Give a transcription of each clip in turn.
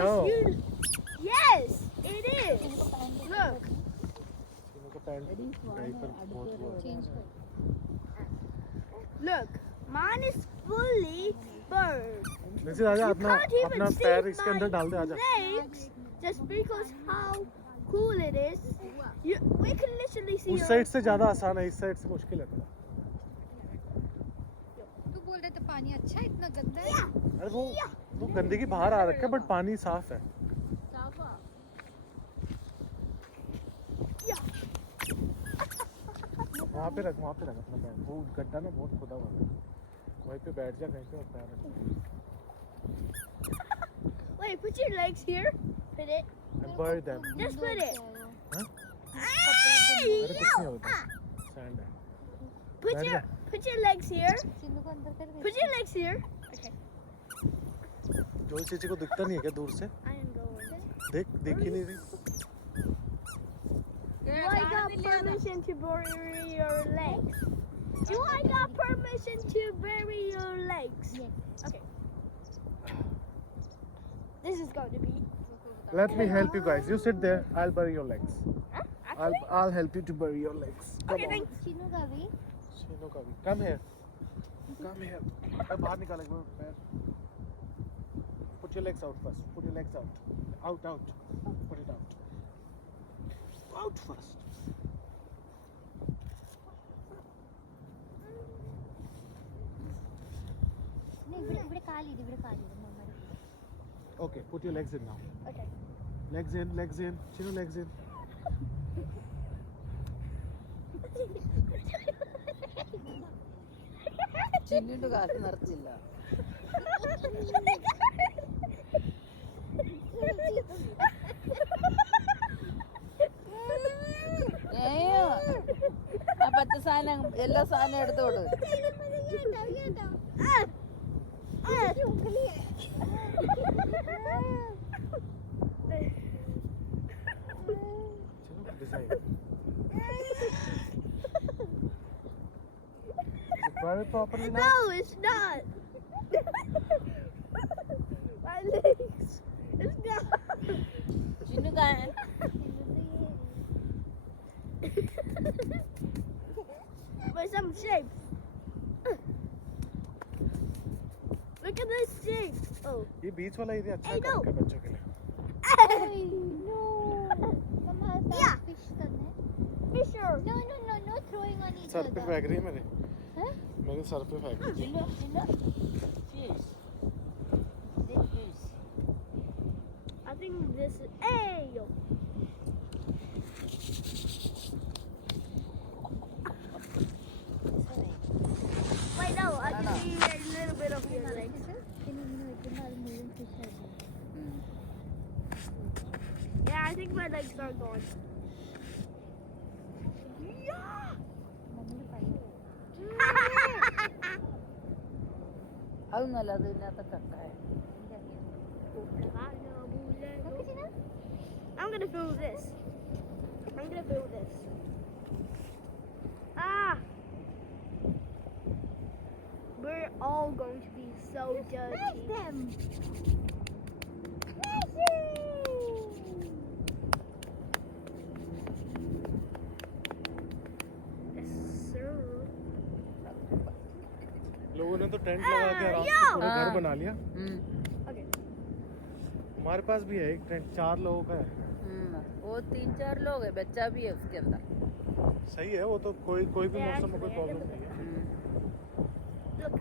No. Yes, it is. Look. Look, mine is fully burned. Nishi आजा You अपना can't even अपना see पैर इसके अंदर my डाल दे आजा. legs just because how cool it is. We can literally see उस your साइड से ज़्यादा आसान है, इस साइड से मुश्किल है थोड़ा. तू बोल रहे थे पानी अच्छा है, इतना गंदा है? अरे वो गंदगी बाहर आ रखा है बट पानी साफ है. वहाँ पे रख अपना पैर. वो गड्ढा ना बहुत खुदा हुआ है. वहीं पे बैठ जा कहीं पे और पैर रख. Wait, put your legs here. Put it. And bury them. Just put it. हाँ? Hey, अरे कुछ नहीं होता. Sand है. Put your legs here. Chinnu को अंदर कर दे। Put your legs here. Okay. जो चीज़ को दिखता नहीं है क्या दूर से? I am going. देख ही नहीं रही. Do I got permission to bury your legs? Do I got permission to bury your legs? Yes. Okay. This is going to be. Let me help you guys. You sit there. I'll bury your legs. Huh? Actually? I'll help you to bury your legs. Come Okay, on. thanks. Chinnu का भी? Shino ka bhi. Come here. Come here. अब बाहर निकालेंगे वो पैर. Put your legs out first. Put your legs out. Out. Put it out. Out first. नहीं, इबड़े काली मम्मा. Okay. Put your legs in now. Okay. Legs in. Shino, legs in. ചിന്നിട്ട് കാല് നിറച്ചില്ല. ആ പച്ച സാധനം എല്ലാ സാധനം എടുത്തോട്. Shino, decide. Bury properly now. No, it's not. My legs. It's not. Chinnu കാ- But some shapes. Look at this shape. Oh. ये बीच वाला area अच्छा Hey, no. है बच्चों के लिए. No. मम्मा Yeah. फिश करना है? Fisher. No, throwing on each sir पे other. फेंक रही है मैंने. Huh? मैंने सर पे फेंक दी. Chinnu Fish. Big fish. I think this is. Hey, yo. Wait, no. I can see a little bit of your legs. Yeah, I think my legs are gone. Yeah. അതൊന്നുമല്ല, അത് ഇതിനകത്ത് കട്ടായ. I'm gonna fill this. Ah! We're all going to be so dirty. them. Yes, sir. लोगों ने तो tent लगा के आराम से यो! पूरा घर हाँ। बना लिया. Okay. हमारे पास भी है एक टेंट, 4 लोगों का है. वो 3-4 लोग है, बच्चा भी है उसके अंदर. सही है वो तो. कोई भी Yeah, मौसम में कोई actually, प्रॉब्लम नहीं है. Look.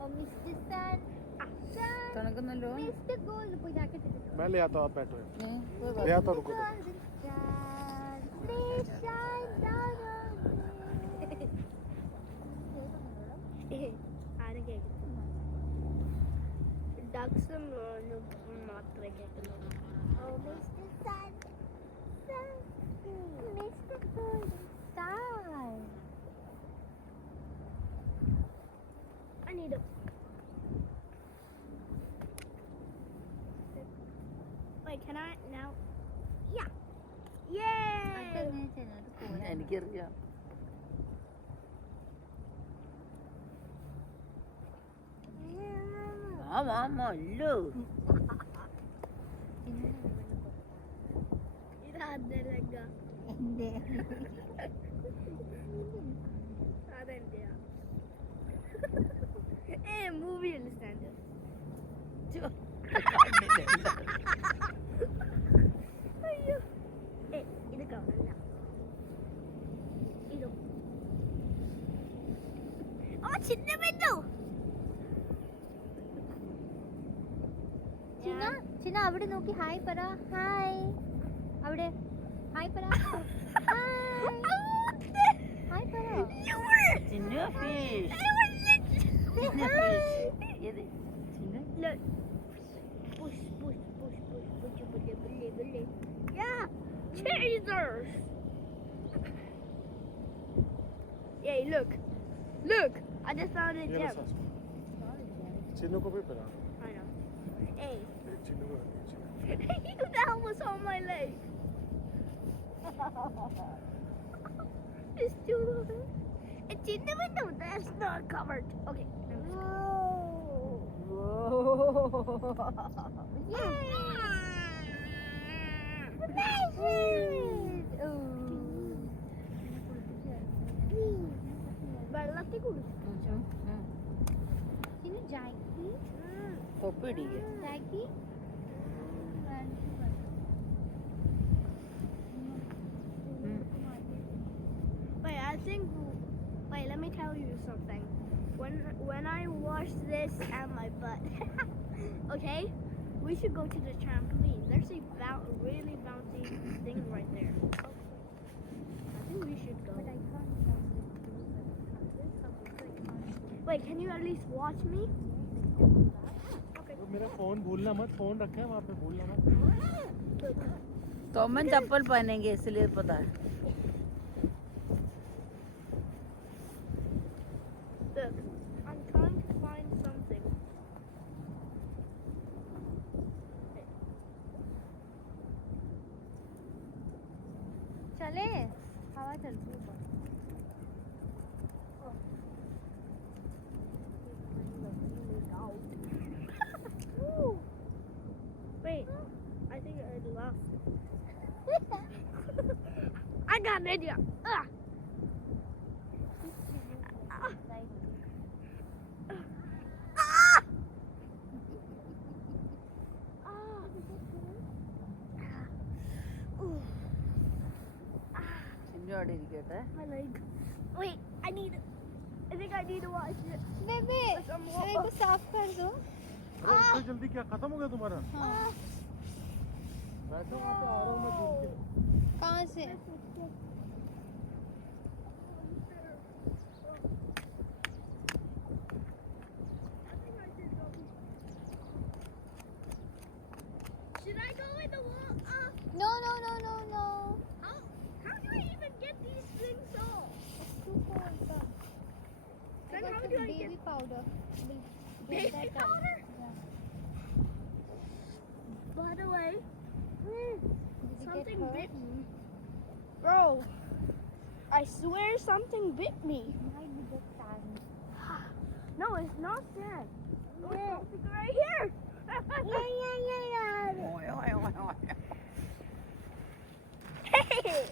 Oh, Mr. Sun. തണുക്കുന്നല്ലോ. Mr. Gold. പോയി jacket ഇട്ടിട്ട്. मैं ले आता हूँ, आप बैठो. कोई बात ले आता हूँ, रुको. Golden sun, please shine down on me. ആരും ഡക്സും മാത്രമേ കേൾക്കുന്നുള്ളൂ. Oh, Mr. Sun, Mr. Golden Star. I need a. Wait, can I now? Yeah. Yay! എനിക്കറിയാം. ആമാ അല്ലോ ഇതാദ്യരംഗ എന്റെ അതെന്റെയാ മൂവി അണ്ടർസ്റ്റാൻഡ് അയ്യോ ഇത് കാണല്ല ഇതോ ഓ ചിന്ന ബിന്ദു ചിന്ന ചിന്ന അവിടെ നോക്കി ഹായ് പറ ഹായ് അവിടെ ഹായ് പറ ഹായ് പറ ചിന്ന ഫിഷ് ഏത് ചിന്ന Look. Push, push, push, push, push, push, push, push. Yeah, chasers. Hey, look, look. I just found a ये लो gem. सास चिन्नू को भी पहना I know. Hey, चिन्नू को you that almost on my leg. It's too. It's in the window. That's not covered. Okay. വെള്ളത്തിൽ കുടിച്ചു ചിന്നു ജാക്കി തൊപ്പിടിക്കുക ജാക്കി Wait, I think. Wait, let me tell you something. When I wash this and my butt, okay, we should go to the trampoline. There's a really bouncy thing right there. I think we should go. Wait, can you at least watch me? Okay. तो मेरा phone भूलना मत phone रखे हैं वहाँ पे भूलना मत तो अमन चप्पल पहनेंगे इसलिए पता है Look, I'm trying to find something. चले हवा चलती है Wait, I think I lost it. I got an idea. Ah. Ah! Ooh. Chinnu അവിടെ ഇരിക്കട്ടെ My leg. Wait, I think I need to wash it. Baby मेरे को साफ कर दो अरे उठो जल्दी क्या खत्म हो गया तुम्हारा हाँ बैठो वहाँ पे आ रहा हूँ मैं घूम के कहाँ से Should I go in the wall? No no no no no How do I even get these things off? Then how do I baby get powder baby powder? By the way, something bit me. Bro, I swear something bit me. No, it's not sand. Oh, it's something right here. Hey!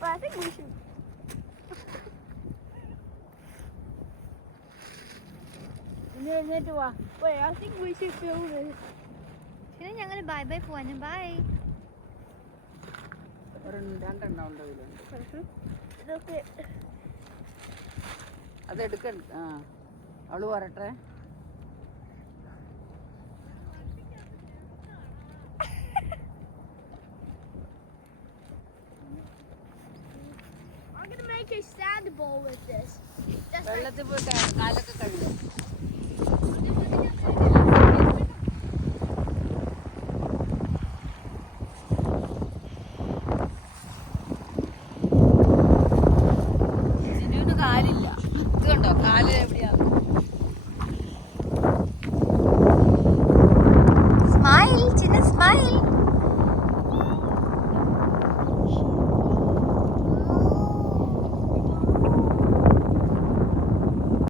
But I think we should. Wait, I think we should film this. ശരി ഞങ്ങൾ bye bye പോവാന് by രണ്ടെണ്ണം ഉണ്ട് ഇതിലുണ്ട് ഇതൊക്കെ അതെടുക്ക ആ അവള് വരട്ടെ I'm gonna make a sand bowl with this. Just like വെള്ളത്തിൽ പോയി കാലൊക്കെ കഴുകും I'm gonna